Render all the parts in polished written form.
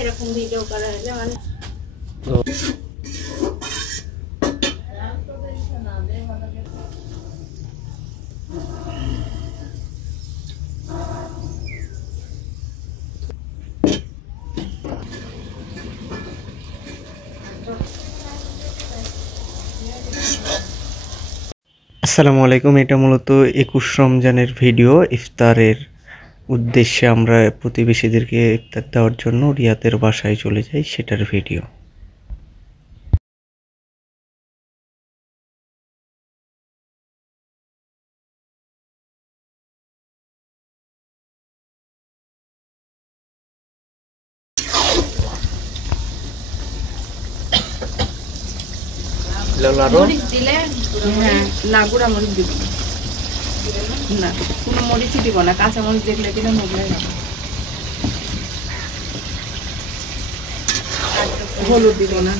এরকম ভিডিও করা হলে মানে আসসালামু আলাইকুম। এটা মূলত 21 রমজানের ভিডিও। ইফতারের উদ্দেশ্যে আমরা প্রতিবেশীদেরকে ইফতার দেওয়ার জন্য রিয়াদের বাসায় চলে যাই, সেটার ভিডিও। মরিচ দিলে না গুঁড়া মরিচ দিব না, কোনো মরিচই দিব না, কাঁচা মরিচ দেখলে দিলে মুখলে না। হলুদ দিব না।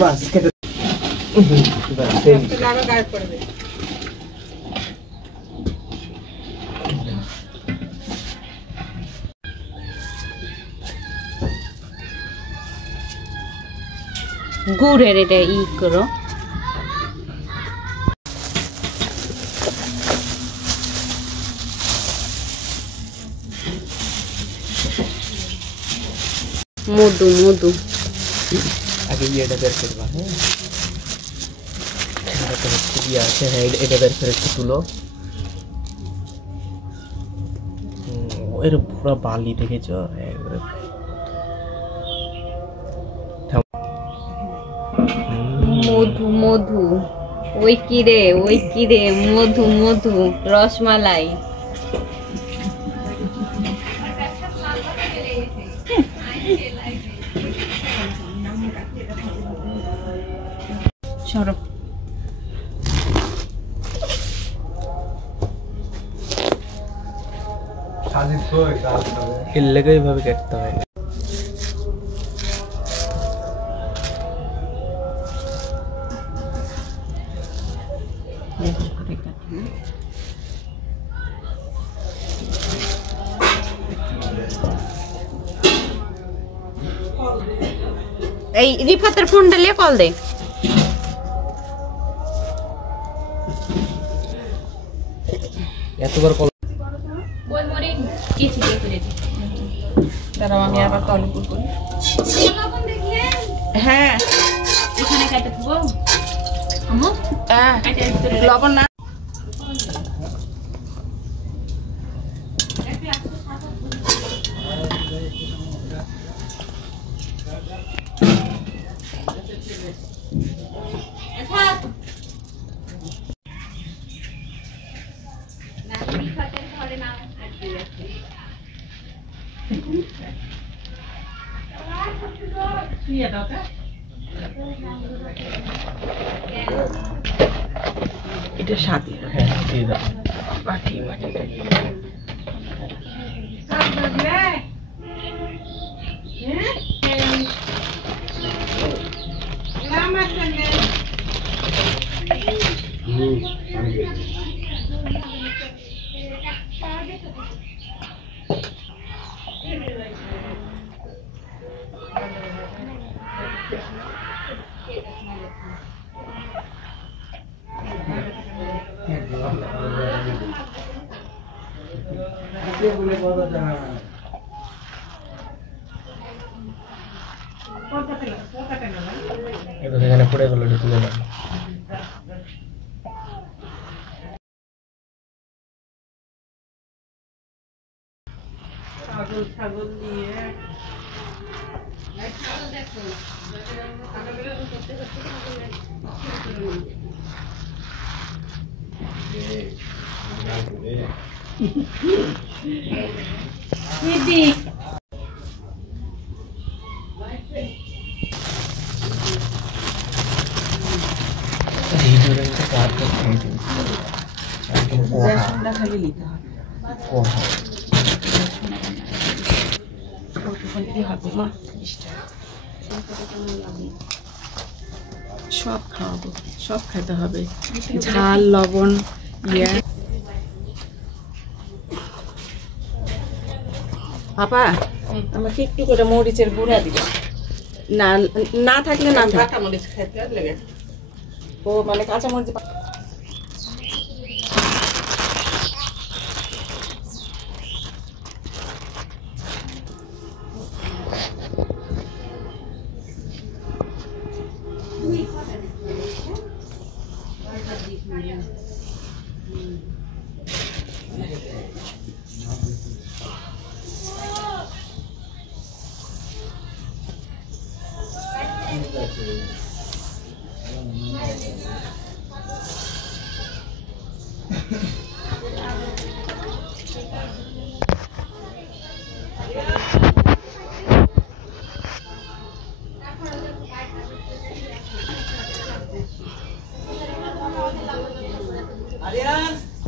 বাস কেটে গায়ে পড়বে। গুড়ের এটা ই করো, মধু মধু আগে এটা বের করবা। হ্যাঁ, এটা হচ্ছে কি আছে। হ্যাঁ, এটা বের করে একটু তুলো। এর পুরো বালি দেখেছো একবারে। মধু মধু ওই কিরে মধু মধু রসমালাই। সরব এর লেগে এইভাবে কাটতে হয়। এই রিফাতের ফোনটা নিয়ে কল দে। এতবার কল দাঁড়াও আমি আবার তলপুর করি। হ্যাঁ এখানে কাটে দেবো লবণ না এটা সাথে বাটি বাটি এখানে পড়ে গেল তুলে না। ছাগল দিয়ে খালি নিতে হবে সব খাওয়াবো, সব খেতে হবে, ঝাল লবণ ইয়ে। পাপা আমাকে একটু করে মরিচের গুঁড়া দিবে। না না থাকলে না কাঁচা মরিচ খেতে লাগে। ও মানে কাঁচা মরিচ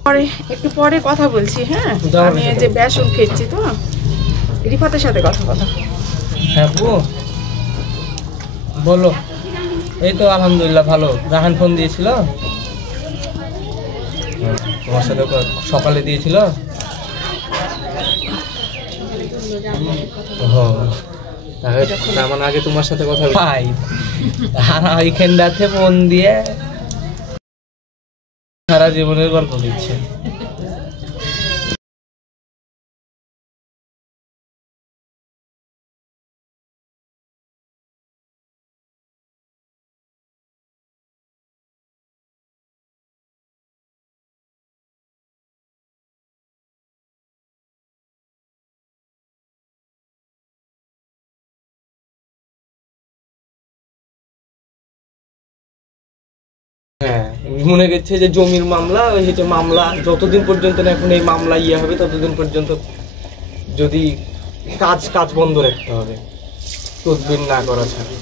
পরে একটু পরে কথা বলছি। হ্যাঁ আমি এই যে বেসন ফেটছি তো রিফাতের সাথে কথা কথা। হ্যাঁ বলো। এই তো আলহামদুলিল্লাহ ভালো। রাহান ফোন দিয়েছিল তোমার সাথে সকালে দিয়েছিল। আমার আগে তোমার সাথে কথা ভাই এইখানটাতে ফোন দিয়ে সারা জীবনের গল্প দিচ্ছে। হ্যাঁ মনে করছে যে জমির মামলা, ওই যে মামলা যতদিন পর্যন্ত না এখন এই মামলা ইয়ে হবে ততদিন পর্যন্ত যদি কাজ বন্ধ রাখতে হবে, তদবির না করা ছাড়া।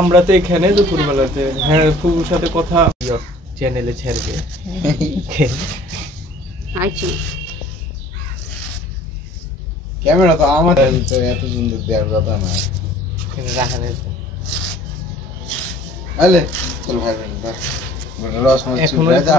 আমরা তো এখানে দুপুরবেলাতে হ্যাঁ ফুপুর সাথে কথা চ্যানেলে ছেড়বে। আচ্ছা ক্যামেরা তো আমাদের এত সুন্দর দেওয়ার কথা না। রাখানে আলে চল ভাই রস মাছ এখনো যা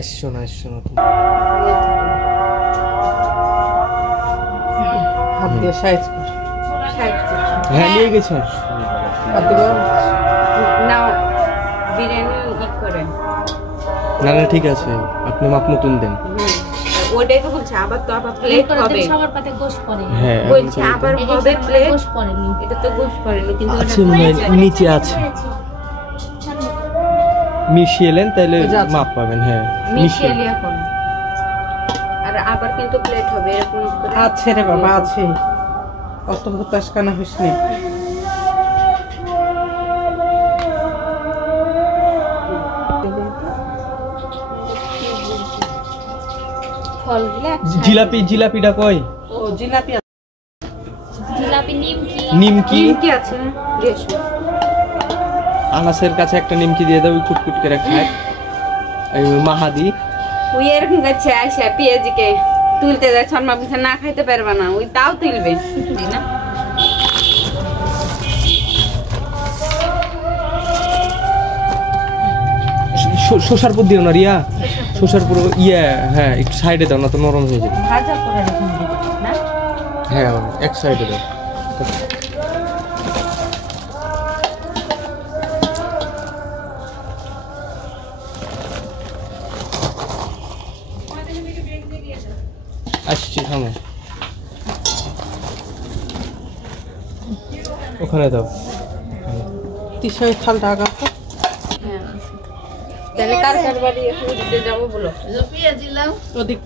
আসছো না হাত দিয়ে সাইজ হ্যাঁ নিয়ে গেছে হাত দিব নাও বিরিয়ানি ই করে না না ঠিক আছে আপনি মাপ মতন দেন। ওইটাই তো বলছে আবার তো আবার প্লেট হবে সবার পাতে গোশ পড়ে হ্যাঁ বলছে আবার হবে প্লেট গোশ পড়েনি এটা তো গোশ করেনি কিন্তু ওটা আছে মনে হয় নিচে আছে মিশিয়ে নেন তাহলে মাপ পাবেন। হ্যাঁ মিশিয়ে লিয়া করো আর আবার কিন্তু প্লেট হবে এরকম করে আছে রে বাবা আছে অত হতাশ কেন হইস নি ফলগুলো জিলাপিটা কই? ও জিলাপি জিলাপি নিমকি নিমকি কি আছে দেশো আনাসের কাছে একটা নিমকি দিয়ে দাও, ওই কুটকুট করে খায়। এই মাহাদি ওই এরকম গাছে আইসা পেঁয়াজিকে তুলতে যায় ছন্মা পিঠা না খাইতে পারবা না ওই তাও তুলবে না শসার পুর দিও না রিয়া, শসার পুর ইয়ে হ্যাঁ একটু সাইডে দাও না তো নরম হয়ে যাবে। ভাজা করে রেখে না হ্যাঁ এক সাইডে দাও। আসছি থামো, ওখানে দাও। তিসাই থালটা আগা তাহলে কার কার বাড়ি এখন দিতে যাবো বলো ওদিক